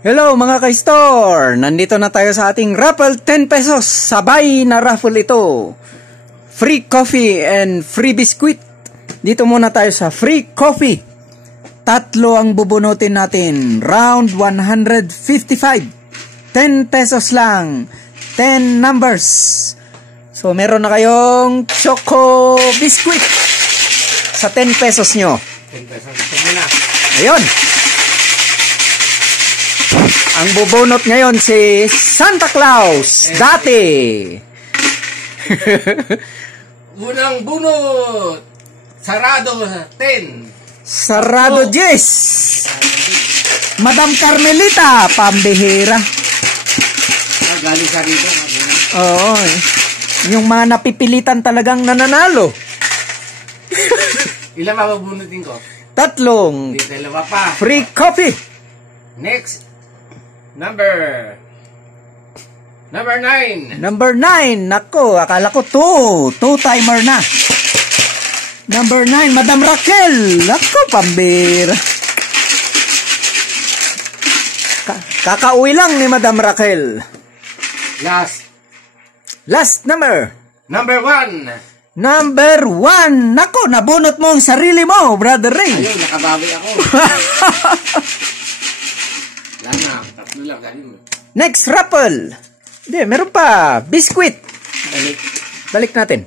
Hello mga ka-store! Nandito na tayo sa ating raffle 10 pesos. Sabay na raffle ito. Free coffee and free biscuit. Dito muna tayo sa free coffee. 3 ang bubunutin natin. Round 155. 10 pesos lang. 10 numbers. So meron na kayong choco biscuit sa 10 pesos nyo. 10 pesos muna. Ayun. Ang bubunot ngayon si Santa Claus. Dati. Unang bunot. Sarado 10. Sarado 10. Madam Carmelita. Pambihira. Galing sa dito. Oo. Yung mga napipilitan talagang nananalo. Ilan ba bubunutin ko? 3. Di dalawa pa. Free coffee. Next. Number 9. Number 9. Nako, akala ko 2 timer na. Number 9, Madam Raquel. Nako, pambira. Kakauwi lang ni Madam Raquel. Last number. Number 1. Number 1. Nako, nabunot mo ang sarili mo, Brother Ray. Ayun, nakabawi ako. Wala na, 3 lang. Next raffle. Hindi, meron pa. Biscuit. Balik natin.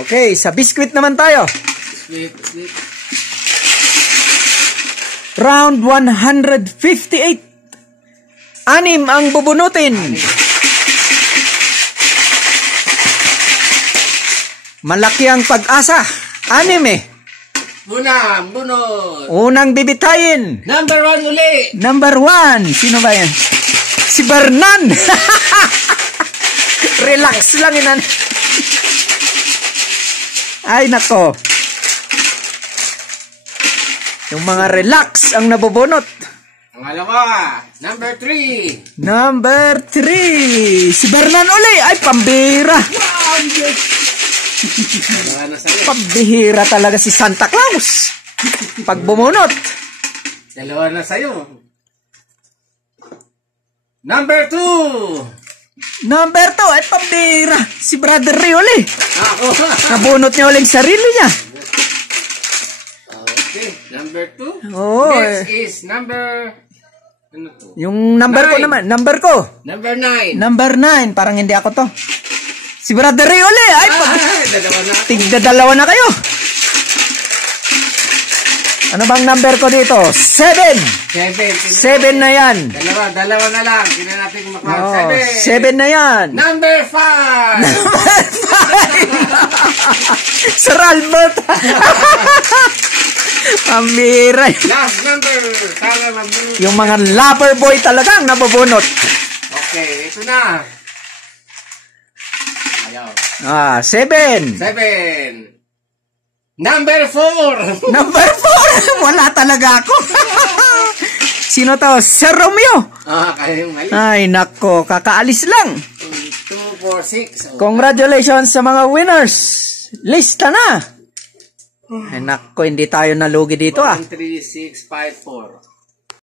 Okay, sa biscuit naman tayo. Biscuit. Round 158. 6 ang bubunutin. Malaki ang pag-asa. 6 eh. Bunot. Unang bibitayin. Number 1 uli. Number 1. Sino ba yan? Si Bernan. Relax lang inan. Ay nako. Yung mga relax ang nabubunot. Pangalawa. Number 3. Number 3. Si Bernan uli. Ay pambira. Wow, yes. Pambihira talaga si Santa Claus. Pag bumunot. Dalawa na sa'yo. Number 2. Number 2. Ay pambihira. Si Brother Ray uli. Ako. Nabunot niya uling sarili niya. Okay. Number 2. Oo. Next is number... Ano to? Yung number 9. Ko naman. Number ko. Number 9. Number 9. Parang hindi ako to. Si Brother Ray uli. Ay, dalawa na. tigda-dalawa na kayo. Ano bang number ko dito? 7. 7 na yan. Dalawa na lang. Hindi na natin makuha. 7 na yan. Number 5. Sir Albert. Pamira. Last number. Sana mabunot. Yung mga lover boy talagang nabubunot. Okay, ito na. Ayaw. 7. 7. Number 4. Number 4. Wala talaga ako. Sino to? Sir Romeo. Kaya yung mali. Ay, nako. Kakaalis lang. 2, 4, 6. Congratulations sa mga winners. Lista na. Ay, nako. Hindi tayo nalugi dito 1, 3, 6, 5, 4.